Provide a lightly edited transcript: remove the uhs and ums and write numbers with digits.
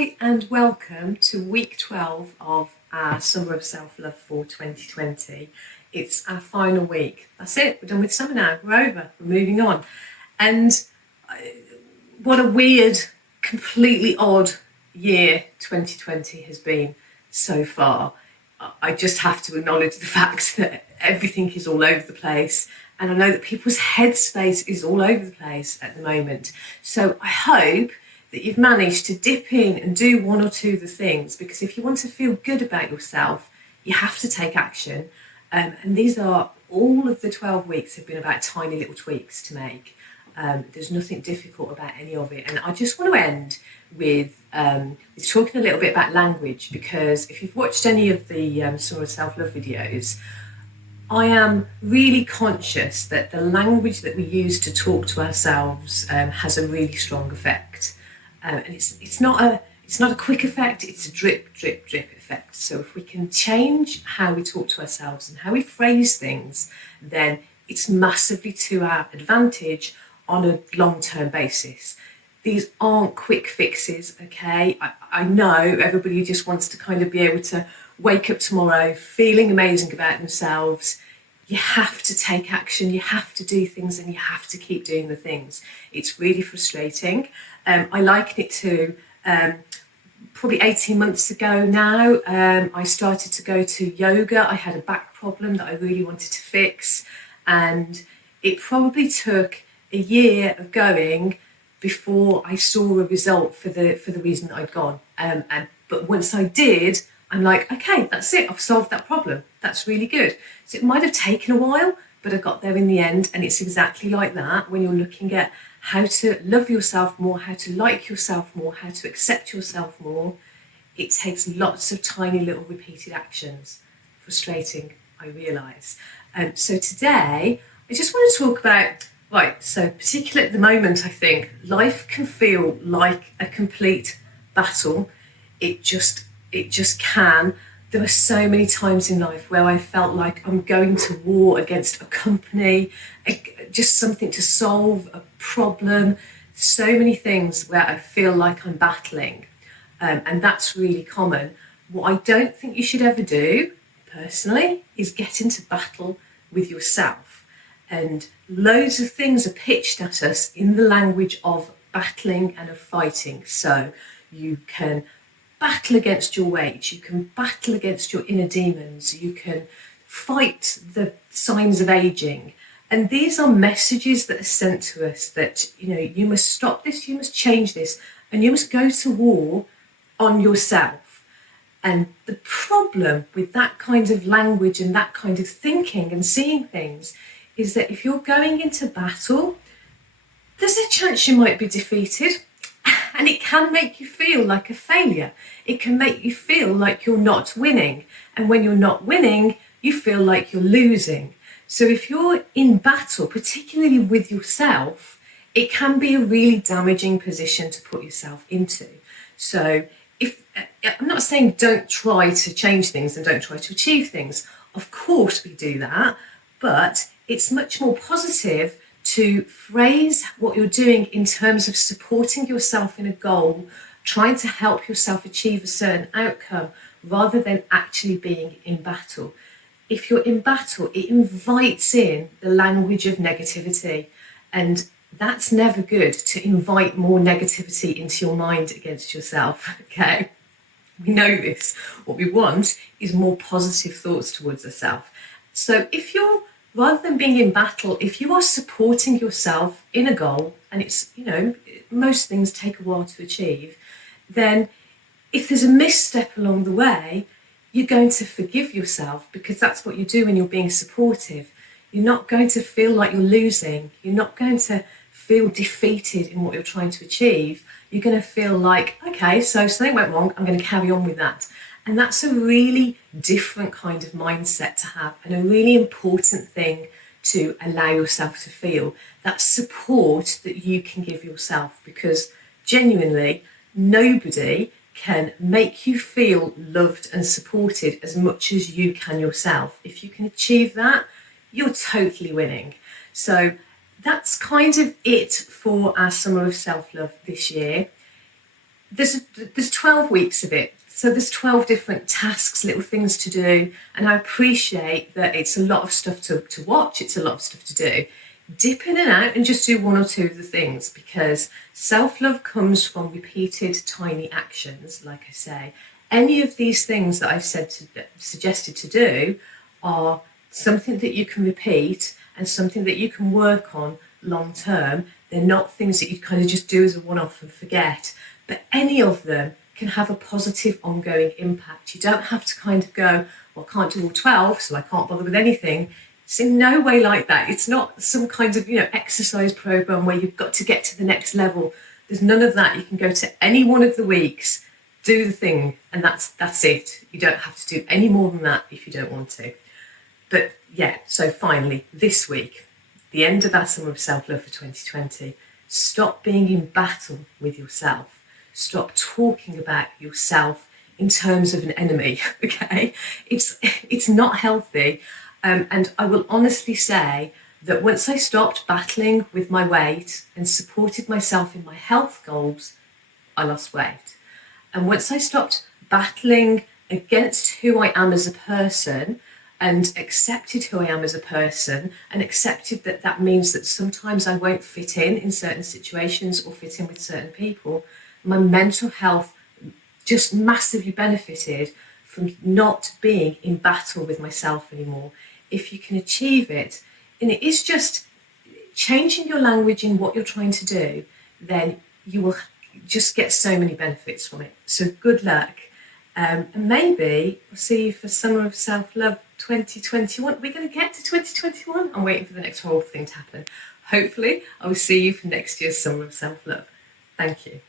Hi and welcome to week 12 of our Summer of Self-Love for 2020. It's our final week. That's it, we're done with summer now, we're over, we're moving on. And what a weird, completely odd year 2020 has been so far. I just have to acknowledge the fact that everything is all over the place, and I know that people's headspace is all over the place at the moment. So I hope that you've managed to dip in and do one or two of the things, because if you want to feel good about yourself, you have to take action. And these are, all of the 12 weeks have been about tiny little tweaks to make. There's nothing difficult about any of it. And I just want to end with talking a little bit about language, because if you've watched any of the Summer of Self-Love videos, I am really conscious that the language that we use to talk to ourselves has a really strong effect. And it's not a quick effect, it's a drip, drip, drip effect. So if we can change how we talk to ourselves and how we phrase things, then it's massively to our advantage on a long-term basis. These aren't quick fixes, okay? I know everybody just wants to kind of be able to wake up tomorrow feeling amazing about themselves. You have to take action, you have to do things, and you have to keep doing the things. It's really frustrating. I liken it to probably 18 months ago now, I started to go to yoga. I had a back problem that I really wanted to fix, and it probably took a year of going before I saw a result for the reason that I'd gone. But once I did, I'm like, okay, that's it, I've solved that problem. That's really good. So it might have taken a while, but I got there in the end. And it's exactly like that when you're looking at how to love yourself more, how to like yourself more, how to accept yourself more. It takes lots of tiny little repeated actions. Frustrating, I realise. So today, I just want to talk about, right, so particularly at the moment, I think life can feel like a complete battle. It just can. There are so many times in life where I felt like I'm going to war against a company, just something to solve, a problem, so many things where I feel like I'm battling. And that's really common. What I don't think you should ever do, personally, is get into battle with yourself. And loads of things are pitched at us in the language of battling and of fighting. So you can battle against your weight, you can battle against your inner demons, you can fight the signs of aging. And these are messages that are sent to us that, you must stop this, you must change this, and you must go to war on yourself. And the problem with that kind of language and that kind of thinking and seeing things is that if you're going into battle, there's a chance you might be defeated. And it can make you feel like a failure. It can make you feel like you're not winning. And when you're not winning, you feel like you're losing. So if you're in battle, particularly with yourself, it can be a really damaging position to put yourself into. So I'm not saying don't try to change things and don't try to achieve things. Of course we do that, but it's much more positive to phrase what you're doing in terms of supporting yourself in a goal, trying to help yourself achieve a certain outcome, rather than actually being in battle. If you're in battle, it invites in the language of negativity, and that's never good, to invite more negativity into your mind against yourself, okay? We know this. What we want is more positive thoughts towards ourselves. So if you're, rather than being in battle, if you are supporting yourself in a goal, and it's, most things take a while to achieve, then if there's a misstep along the way, you're going to forgive yourself, because that's what you do when you're being supportive. You're not going to feel like you're losing. You're not going to feel defeated in what you're trying to achieve. You're going to feel like, okay, so something went wrong, I'm going to carry on with that. And that's a really different kind of mindset to have, and a really important thing to allow yourself to feel. That support that you can give yourself, because genuinely, nobody can make you feel loved and supported as much as you can yourself. If you can achieve that, you're totally winning. So that's kind of it for our Summer of Self-Love this year. there's 12 weeks of it. So there's 12 different tasks, little things to do. And I appreciate that it's a lot of stuff to watch. It's a lot of stuff to do. Dip in and out and just do one or two of the things, because self-love comes from repeated tiny actions. Like I say, any of these things that I've suggested to do are something that you can repeat and something that you can work on long term. They're not things that you kind of just do as a one-off and forget, but any of them can have a positive ongoing impact. You don't have to kind of go, well, I can't do all 12, so I can't bother with anything. It's in no way like that. It's not some kind of, exercise program where you've got to get to the next level. There's none of that. You can go to any one of the weeks, do the thing, and that's it. You don't have to do any more than that if you don't want to. But yeah, so finally, this week, the end of our Summer of Self-Love for 2020, stop being in battle with yourself. Stop talking about yourself in terms of an enemy, okay? It's not healthy. And I will honestly say that once I stopped battling with my weight and supported myself in my health goals, I lost weight. And once I stopped battling against who I am as a person and accepted who I am as a person and accepted that that means that sometimes I won't fit in certain situations or fit in with certain people, my mental health just massively benefited from not being in battle with myself anymore. If you can achieve it, and it is just changing your language in what you're trying to do, then you will just get so many benefits from it. So good luck. And maybe we'll see you for Summer of Self-Love 2021. We're going to get to 2021. I'm waiting for the next whole thing to happen. Hopefully, I will see you for next year's Summer of Self-Love. Thank you.